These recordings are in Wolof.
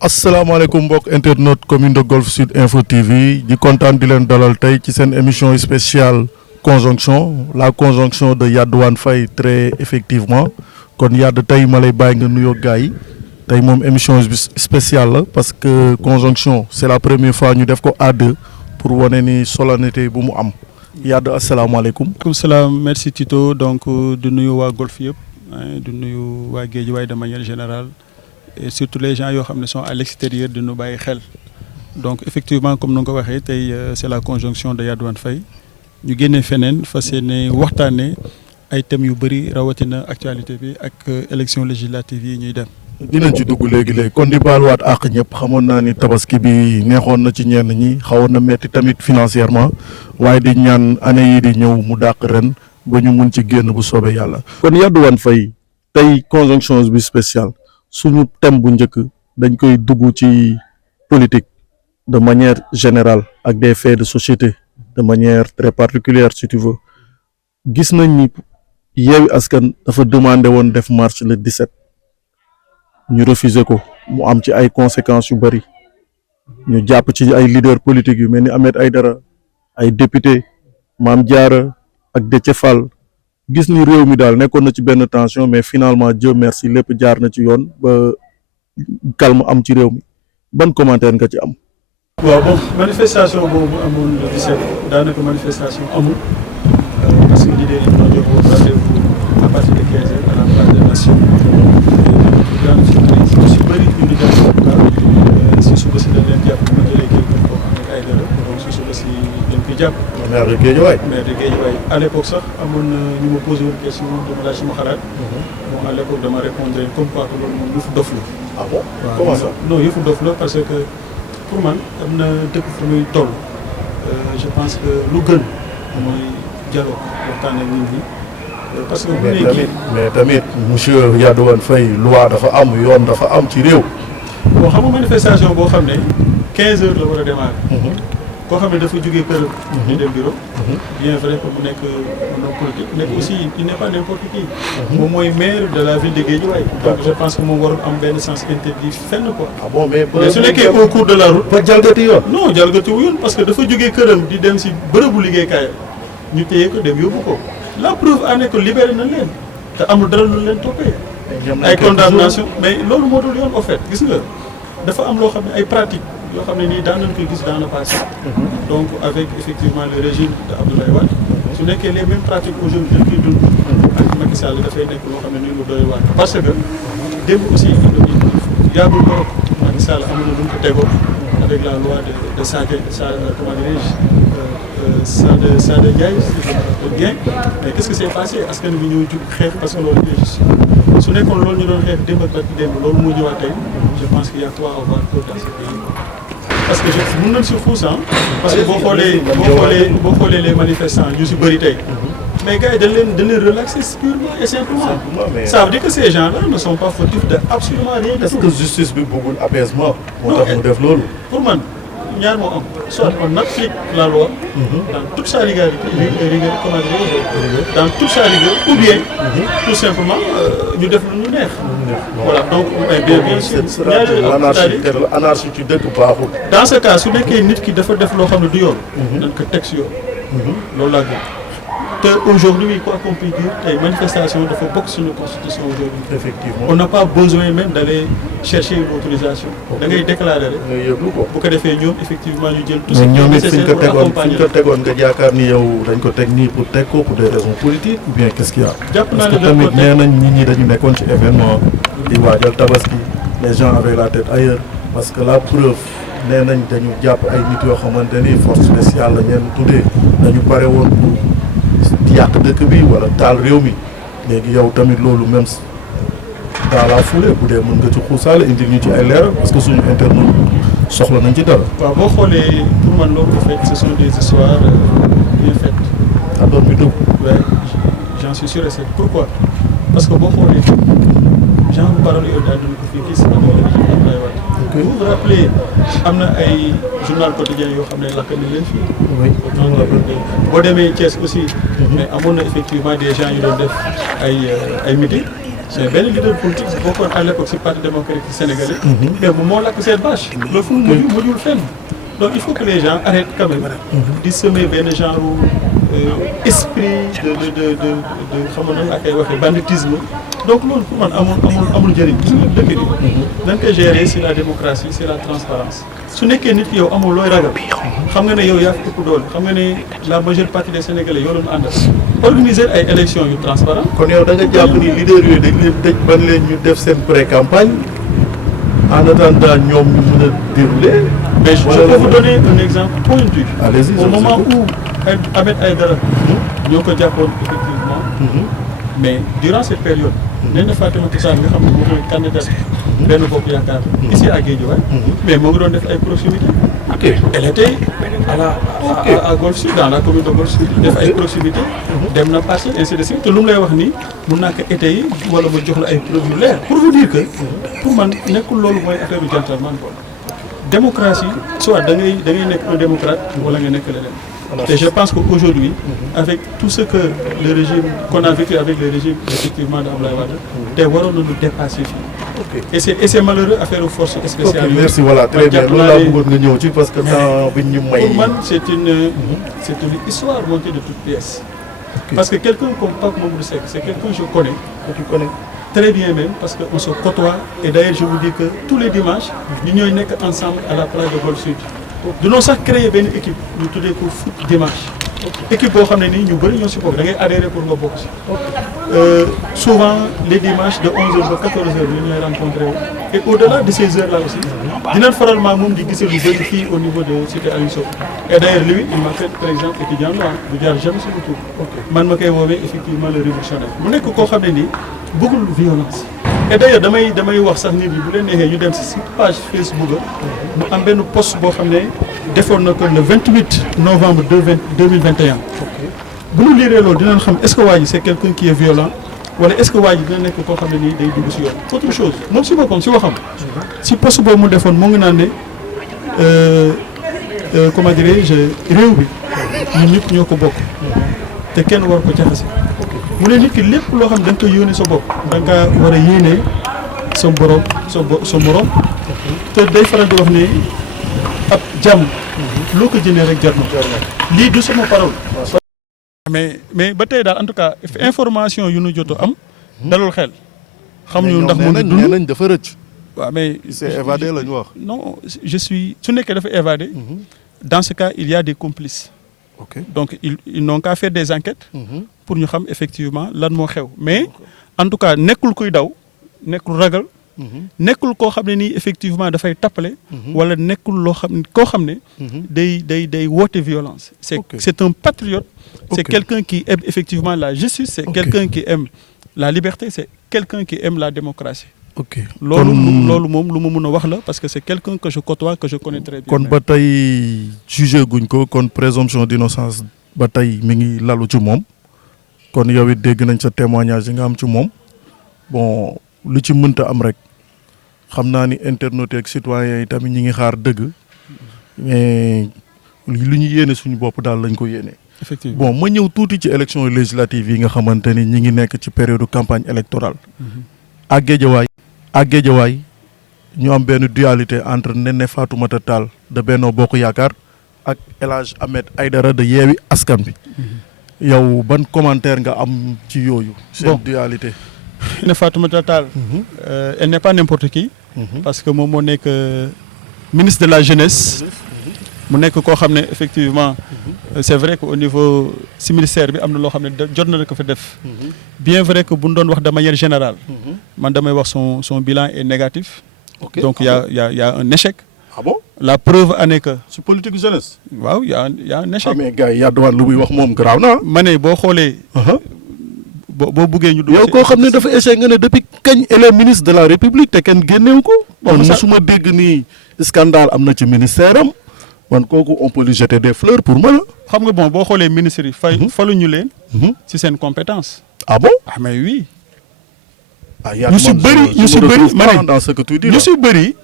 asalaamaaleykum mbokk internet commune de Golf Sud Info TV di kontaan di leen dalal tey ci seen émission spéciale conjonction la conjonction de Yadouane Faye très effectivement kon Yad tey ma lay bàyyi nga nuyoo gars yi tey moom émission spéciale la parce que conjonction c'est la première fois ñu def ko à deux pour wane ni solennité bu mu am Yad asalaamaaleykum. Comme cela, merci Tito. Donc, de nous voir Golf Yep, de nous voir Guédiouaï de manière générale, et surtout les gens qui sont à l'extérieur de nous bailler xel. Donc, effectivement, comme nous l'avons dit, c'est la conjonction de Yadouane Faye. Nous avons fait une waxtané ay thèmes yu bari rawatina actualité bi ak élection législative yi ñuy dem. dinañ ci dugg léegi kon di baaluwaat àq ñëpp xamoon naa ni tabaski bi neexoon na ci ñenn ñi xawoon na metti tamit financièrement waaye di ñaan année yi di ñëw mu dàq ren ba ñu mun ci génn bu soobee yàlla. kon Yadouane Faye tey conjonction bi spéciale suñu thème bu njëkk dañ koy dugg ci politique de manière générale ak des faits de société de manière très particulière si tu veux gis nañ ni Yewwi Askan dafa demandé woon def marche le 17. ñu refuser ko mu am ci ay conséquences yu bari ñu jàpp ci ay leaders politiques yu mel ni Ahmed Aïdara ay député Mame Diarra ak Déthié Fall gis ni réew mi daal nekkoon na ci benn tension mais finalement Dieu merci lépp jaar na ci yoon ba calme am ci réew mi ban commentaire nga ci am. waaw bon manifestation boobu amoon le 17 daanaka manifestation amul parce que l'idée yi ñoo jox rendez-vous à partir de 15 heures à la place des Nations. si bëri ñu ngi jàpp en tout cas si suba si dañ leen jàpp bu ma jëlee quelqu'un comme Ahmed Aïdara donc si suba si dañ koy jàpp. maire de Guédiawaye. À l'époque sax amoon na ñu ma posé woon question dama laaj sama xalaat. bon à l'époque dama répondre comme quoi que loolu moom yëfu dof la. ah bon comment ça. non yëfu dof la parce que pour man am na dëkk fu muy toll je pense que lu gën mooy dialogue waxtaan ak nit ñi. parce que mais tamit monsieur Yadouane Faye loi dafa am yoon dafa am ci réew. bon xam nga manifestation boo xam ne 15 heures la war a démarrer. koo xam ne dafa jógee këram. di dem bureau. bien vrai que mu nekk un homme politique mais aussi il n'est pas n'importe qui. moom mooy maire de la ville de Guédiawaye. donc je pense que moom warul am benn sens interdit fenn quoi. ah bon mais su nekkee au cours de la route. ba jalgati yoon. non jalgati wu yoon parce que dafa jógee këram di dem si bërëbu liggéeykaayam ñu téye ko dem yóbbu ko. la preuve en est que libéré nañ leen te amul dara lu leen toppee ay condamnation mais loolu moo dul yoon en fait gis nga dafa am loo xam ne ay pratiques yoo xam ne nii daan nañ koy gis dans le passé donc avec effectivement le régime de Abdoulaye Wade su nekkee les mêmes pratiques aujourd'hui dañ koy dund ak Macky Sall dafay nekk loo xam ne nii lu doy waar parce que démb aussi yàggul ko Macky Sall amoon na lu mu ko tegoon avec la loi de comment dirais-je Sada Ndiaye bien mais qu'est-ce que s'est passé askan bi ñëw jug xeex parce que loolu injuste su nekkoon loolu ñu doon xeex démb ak démb loolu moo ñëwaat tey je pense qu'il y a quoi à voir dans ce pays parce que mën nañ si xuus parce que boo xoolee les manifestants yu si bëri tey mais gars yi dañ leen relaxer purement et simplement ça veut dire que ces gens-là ne sont pas fautifs de absolument rien. est-ce que justice bi bëggul apaisement moo tax mu def loolu pour man ñaar moo am soit on applique la loi dans toute sa rigueur comment dire dans toute sa rigueur ou bien tout simplement ñu def lu ñu neex voilà donc bien sûr l'anarchie ci dëkk baaxul dans ce cas su nekkee nit ki dafa def loo xam ne du yoon nañ ko teg si yoon loolu laa gën te aujourd'hui quoi qu'on puisse dire tey manifestation dafa bokk suñu constitution aujourd'hui effectivement on n'a pas besoin même d'aller chercher une autorisation da ngay déclarer rek nga yëglu ko bu ko defee ñoom effectivement ñu jël tout mais ce qui est ñoom it nécessaire pour accompagner fi ñu ko tegoon nga yaakaar ni yow dañ ko teg nii pour teg ko pour des raisons politiques ou bien qu'est-ce qu'il y a jàpp naa parce que ne tamit nee nañ nit ñi dañu nekkoon ci événement di waajal tabaski les gens avaient la tête ailleurs parce que la preuve nee nañ dañu jàpp ay nit yoo xamante ni force spéciale la ñeen tuddee dañu pare woon pour yàq dëkk bi wala taal réew mi léegi yow tamit loolu même dans la foulée bu dee mën nga ci xuusaale indil ñu ci ay leeral parce que suñu internaute soxla nañ ci dara. waaw boo xoolee pour man loolu en fait ce sont des histoires bien faites. à doon bi dëgg. oui j'en suis sûr et certain pourquoi parce que boo xoolee genre parole yooyu daal dina ko fii gis nga doon Abdoulaye Wade. vous vous rappelez am na ay journal quotidien yoo xam ne lakk nañ leen fii. oui boo demee Thiès aussi. mais amoon na effectivement des gens yu doon def ay meeting mais benn leader politique bokkoon à l'époque si parti démocratique sénégalais. mais moom moo lakk seen bâche. loolu fu mu mujjul fenn. donc il faut que les gens arrêtent quand même di semer benn genre esprit de xam nga nan laa koy waxee banditisme. donc loolu pour man amul njëriñ. gis nga dëkk bi. dañ koy gérer c'est la démocratie c'est la transparence su nekkee nit yow amul looy ragal. xam nga ne yow yaa fi ëpp doole xam nga ne la majeure partie des sénégalais yoo doon àndal. organiser ay élections yu transparent. kon yow da nga jàpp ni leader yooyu dañ leen tëj ban leen ñu def seen pré-campagne en attendant ñoom ñu mën a dérouler. mais je peux vous donner un exemple pointu. Allez-y, au moment où Ahmed Aïdara ñoo ko jàppoon effectivement. mais durant cette période. nee na Fatoumata Tall nga xam ne moom mooy candidat benn bokk yaakaar. ici à Guédiawaye. mais moo ngi doon def ay proximité. ok elle était à Golf Sud dans la commune de Golf Sud def ay proximité. dem na Parcelles ainsi de suite te lu mu lay wax nii mun naa ko étayer wala ma jox la ay preuves yu leer pour vous dire que pour man nekkul loolu mooy affaire du gentleman quoi. démocratie soit da ngay nekk un démocrate wala nga nekk leneen. Et je pense qu'aujourd'hui, avec tout ce que le régime, qu'on a vécu avec le régime effectivement d'Abdoulaye Wade, te waroon na nous dépasser fii. Et c'est malheureux affaire aux forces spéciales. ok merci voilà très bien loolu laa bëggoon nga ñëw ci parce que temps bi ñu may. pour man c'est une histoire montée de toutes pièces. Parce que quelqu'un comme Pape Mamadou Seck, c'est quelqu'un que je connais. que tu connais. Très bien même parce qu'on se côtoie et d'ailleurs je vous dis que tous les dimanches ñu ñooy nekk ensemble à la plage de Golf Sud. dunoo sax créer benn équipe ñu tuddee ko foot dimanche. équipe boo xam ne nii ñu bëri ñoo si bokk da ngay adhérer pour nga bokk si. souvent les dimanches de 11h ba 14h ñu ñooy rencontré wu. et au-delà de ces heures là aussi dinañ faral moom di gisee lu bëri fii au niveau de cité Aliou Sow. et d'ailleurs lui il m'a fait par exemple étudiant noir du jaar jamais sur le tour. man ma koy woowee effectivement le révolutionnaire. mu nekk koo xam ne nii bëggul violence. et d'ailleurs damay wax sax nit ñi bu leen neexee ñu dem si page Facebook mu am benn post boo xam ne defoon na ko le 28 novembre 2021. bu ñu liiree loolu dinañ xam est-ce que waa ji c'est quelqu'un qui est violent wala est-ce que waa ji dina nekk koo xam ne nii day dugg si yoon. autre chose moom si boppam si waxam si post boobu mu defoon moo ngi naan ne comment dirais-je réew bi ñun ñëpp ñoo ko bokk te kenn war ko jaxase. mu ne nit ki lépp loo xam ne da nga koy yónnee sa bopp da nga war a yéenee sa borom sa morom te day faral di wax ne ab jàmm loo ko jëndee rek jar na lii du sama parole. mais ba tey daal en tout cas information yu nu joto am. dalul xel. xam ñu ndax mu ngi dund nañ dafa rëcc. waaw mais c'est évadé la ñu wax. non su nekkee dafa évadé. dans ce cas il y a des complices. ok donc ils n'ont qu'à faire des enquêtes. pour ñu xam effectivement lan moo xew mais en tout cas nekkul kuy daw nekkul ragal. nekkul koo xam ne nii effectivement dafay tappale. wala nekkul loo xam ne koo xam ne. day woote violence. c'est un patriote. c'est quelqu'un qui aime effectivement la justice. c'est quelqu'un qui aime la liberté. c'est quelqu'un qui aime la démocratie. ok loolu moom lu ma mën a wax la parce que c'est quelqu'un que je côtoie que je connais très bien. kon ba tey jugé guñ ko kon présomption d'innocence ba tey mi ngi lalu ci moom. kon yow it dégg nañ sa témoignage yi nga am ci moom bon lu ci mënta am rek xam naa ni internautes ak citoyens yi tamit ñi ngi xaar dëgg mais lu ñu yéene suñu bopp daal lañ ko yéene. effectivement bon ma ñëw tuuti ci élection législative yi nga xamante ni ñi ngi nekk ci période campagne électorale. ak Guédiawaye ñu am benn dualité entre Néné Fatoumata Tall de Benno Bokk Yaakaar ak El Hadj Ahmed Aïdara de Yewwi Askan Wi. yow ban commentaire nga am ci yooyu. seen dualité. Néné Fatoumata Tall. Elle n'est pas n'importe qui. parce que moom moo nekk ministre de la jeunesse. mu nekk koo xam ne effectivement. c'est vrai que au niveau si ministère bi am na loo xam ne jot na ko fa def. bien vrai que bu ñu doon wax de manière générale. man damay wax son bilan est négatif. donc y a un échec. ah bon la preuve en est que. ci politique jeunesse. waaw y a un échec. ah mais gars yi Yadouane lu muy wax moom garaaw na. ma ne boo xoolee. boo buggee ñu. yow koo xam ne dafa échec nga ne depuis kañ elle est ministre de la république te kenn génneewu ko. bon musuma dégg ni scandale am na ci ministère am. man kooku on peut lui jeter des fleurs pour moi. xam nga bon boo xoolee ministres yi faluñu leen. ci seen compétence. ah bon ah mais oui. ñu si bëri ma ne dans ce que tu dis ñu si bëri.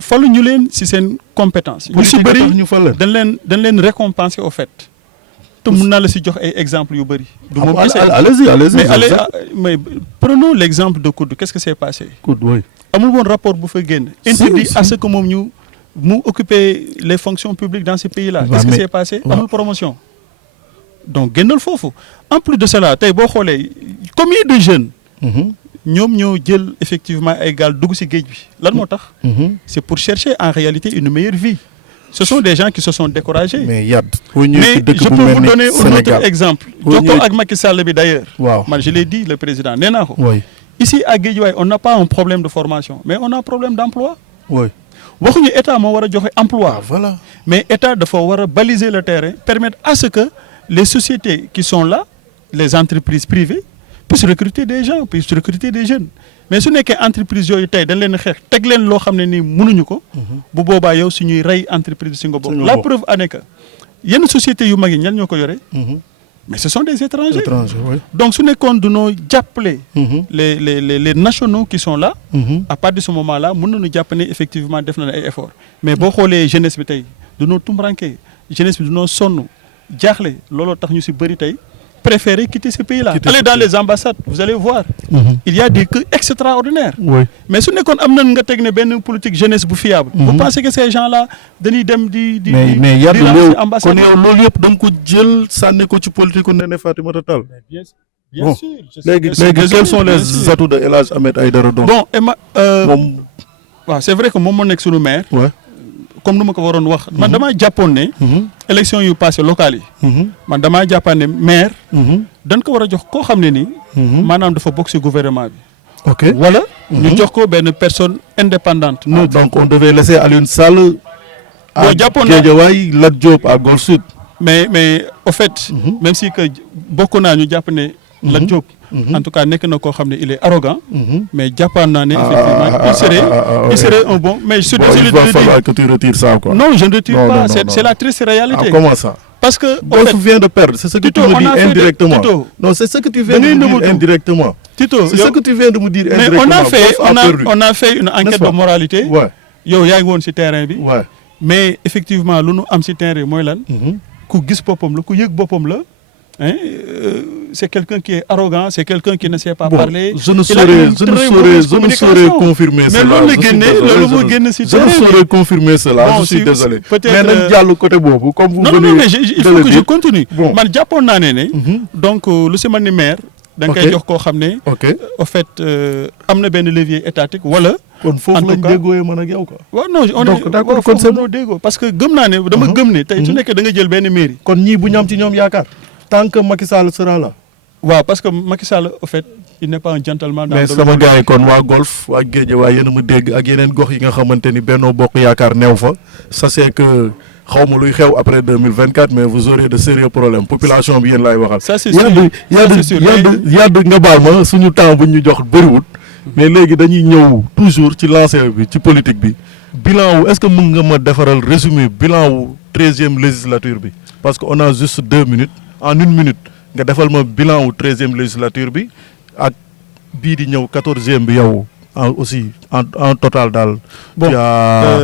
faluñu leen ci seen compétence. ñu si bëri ñu fal leen. dañ leen récompenser au fait. te mun naa la si jox ay exemples yu bëri. du moom kese allez-y. mais prenons l'exemple de COUD. Qu'est-ce que s'est passé? COUD, oui. amul woon rapport bu fa génn. interdit à ce que moom mu occuper les fonctions publiques dans ces pays-là. Qu'est-ce qui s'est passé? amul promotion. donc génnal foofu en plus de cela tey boo xoolee combien de jeunes. ñoom ñoo jël effectivement ay gaal dugg ci géej bi lan moo tax. c'est pour chercher en réalité une meilleure vie. Ce sont des gens qui se sont découragés. Mais je peux vous donner un autre exemple. Jokkoo ak Macky Sall bi d'ailleurs. Man je l'ai dit le président nee naa ko. Ici à Guédiawaye on n'a pas un problème de formation mais on a un problème d'emploi. waxuñu état moo war a joxe emploi. Voilà. Mais état dafa war a baliser le terrain permettre à ce que les sociétés qui sont là les entreprises privées puissent recruter des gens puissent recruter des jeunes. mais su nekkee entreprise yooyu tey dañ leen xeex teg leen loo xam ne nii mënuñu ko. bu boobaa yow suñuy rey entreprise si nga bokk. la preuve en est que yenn sociétés yu mag yi ñan ñoo ko yore. mais ce sont des étrangers. Oui. donc su nekkoon dunoo jàppale. les nationaux qui sont là. à partir de ce moment là mën nañu jàpp ne effectivement def nañu ay efforts. mais boo xoolee jeunesse bi tey dunoo tumranke jeunesse bi dunoo sonn jaaxle looloo tax ñu si bëri tey. préférer quitter ce pays-là. Allez dans les ambassades, vous allez voir. Il y a des cas extraordinaires. Oui. Mais si on a une politique jeunesse fiable, vous pensez que ces gens-là, ils dem di mais il y a de donc politique Bien sûr. Quels sont les atouts de El Hadj Ahmed Aïdara donc? Bon, c'est vrai que mon ex le maire. Ouais. Comme nous ma ko waroon wax man damaa jàppoon ne élection yu passé locales yi man damaa jàppoon ne maire dañ ko war a jox koo xam ne nii maanaam dafa bokk ci gouvernement bi ok wala ñu jox ko benn personne indépendante donc on devait laisser Alioune Sall à Guédiawaye Lat Diop à Golf Sud mais au fait même si que bokk naa ñu jàpp ne Lat Diop en tout cas nekk na koo xam ne il est arrogant mais jàppaan naa ne effectivement il serait un bon mais je suis désolé de le dire que tu retires ça quoi. Non je ne retire pas c'est la triste réalité. Comment ça? Parce que Golf vient de perdre, c'est ce que tu me dis indirectement. Non, c'est ce que tu viens de me dire indirectement. Tito, c'est ce que tu viens de me dire indirectement. Mais on a fait une enquête de moralité. Ouais. Yow yaa ngi woon ci terrain bi. Ouais. Mais effectivement lu nu am ci terrain mooy lan. Ku gis boppam la ku yëg boppam la. C'est quelqu'un qui est arrogant, c'est quelqu'un qui ne sait pas parler. Je ne saurais confirmer cela. Je ne saurais confirmer cela, je suis désolé. Mais nañ jàll côté boobu comme vous venez. Non, mais il faut que je continue. Man jàppoon naa ne donc lu si mel ni maire da nga koy jox koo xam ne au fait am na benn levier étatique wala kon foofu lañ déggoo man ak yow quoi. waaw non on est d'accord kon c'est bon déggoo parce que gëm naa ne dama gëm ne tey su nekkee da nga jël benn mairie. kon ñii bu ñu am ci ñoom yaakaar. Tant que Macky Sall sera là. waaw parce que Macky Sall au fait il n'est pas un gentleman. mais sama gars yi kon waa Golf waa Guédiawaye yéen a ma dégg ak yeneen gox yi nga xamante ni Benno Bokk Yaakaar neew fa ça c'est que xaw ma luy xew après 2024 mais vous aurez de sérieux problèmes population bi yéen laay waxal. ça c'est sûr yàdd nga baal ma suñu temps bu ñu jox bëriwul. mais léegi dañuy ñëw toujours ci lancé bi ci politique bi bilan wu est-ce que mën nga ma defaral résumé bilan wu 13e législature bi parce que on a juste 2 minutes. En 1 minute nga defal ma bilan wu 13e législature bi ak bii di ñëw 14e bi yow aussi en total daal. Bon, il y a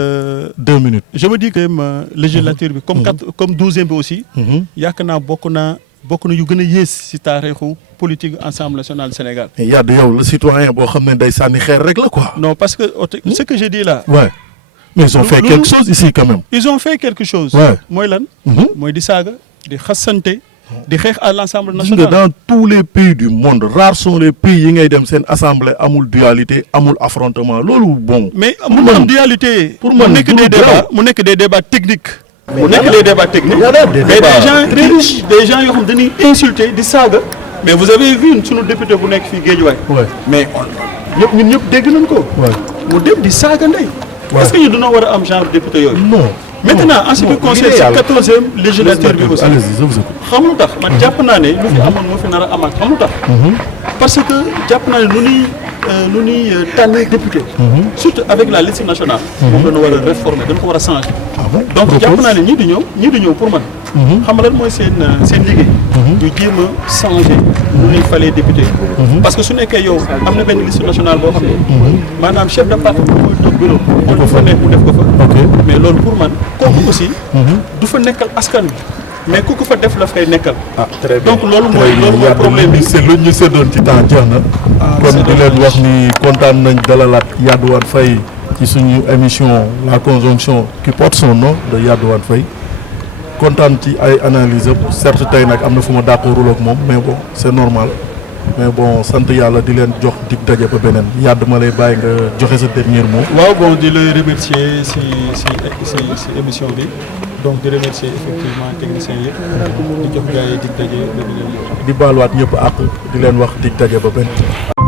2 minutes. Je me dis que ma législature bi comme 12e bi aussi. yaakaar naa bokk na yu gën a yées ci taarixu politique Assemblée nationale du Sénégal. mais yaa de yow le citoyen boo xam ne day sànni xeer rek la quoi. Non parce que ce que je dis là. Ouais. Mais ils ont fait quelque chose ici quand même. Ils ont fait quelque chose. Ouais. mooy lan. mooy di saaga di xasante. di xeex à l'Assemblée nationale. Dans tous les pays du monde rares sont les pays yi ngay dem seen assemblée amul dualité amul affrontement loolu bon. mais amul am dualité. pour man mu nekk des débats techniques. mu nekk des débats techniques. mais des gens très riches des gens yoo xam dañuy insulter di saaga. mais vous avez vu sunu député bu nekk fii Guédiawaye. mais ñun ñëpp dégg nañ ko. mu dem di saaga ndey. est-ce que ñu dañoo war a am genre député yooyu. Non. Maintenant en ce qui concerne cette 14e législature bi aussi. Allez-y, je vous écoute. xam lu tax man jàpp naa ne lu fi amoon moo fi nar a amaat xam lu tax. parce que jàpp naa ne nu ñuy tànn député. surtout avec la liste nationale. moom dañu war a réformer dañu ko war a changer. donc jàpp naa ne ñii di ñëw pour man. xam nga lan mooy seen liggéey. ñu jéem a changer nu ñuy falee député. parce que su nekkee yow am na benn liste nationale boo xam ne. maanaam chef de parti bi mooy toog bureau. kon fa nekk mu def ko fa. mais loolu pour man kooku aussi. du fa nekkal askan wi. mais ku ko fa def la fay nekkal. ah très bien donc loolu mooy problème bi. lu ñu séddoon ci temps jeex na. kon di leen wax ni kontaan nañ dalalaat Yadouane Faye ci suñu émission la conjonction qui porte son nom de Yadouane Faye kontaan ci ay analyse certes tey nag am na fu ma d'accordul ak moom mais bon c'est normal mais bon sant yàlla di leen jox dig daje ba beneen yàdd ma lay bàyyi nga joxe sa dernier mot. waaw bon di la remercier si émission bi donc di remercier effectivement technicien yëpp di jox gars yi dig daje ba beneen yoon. di baaluwaat ñëpp àq di leen wax dig daje ba beneen.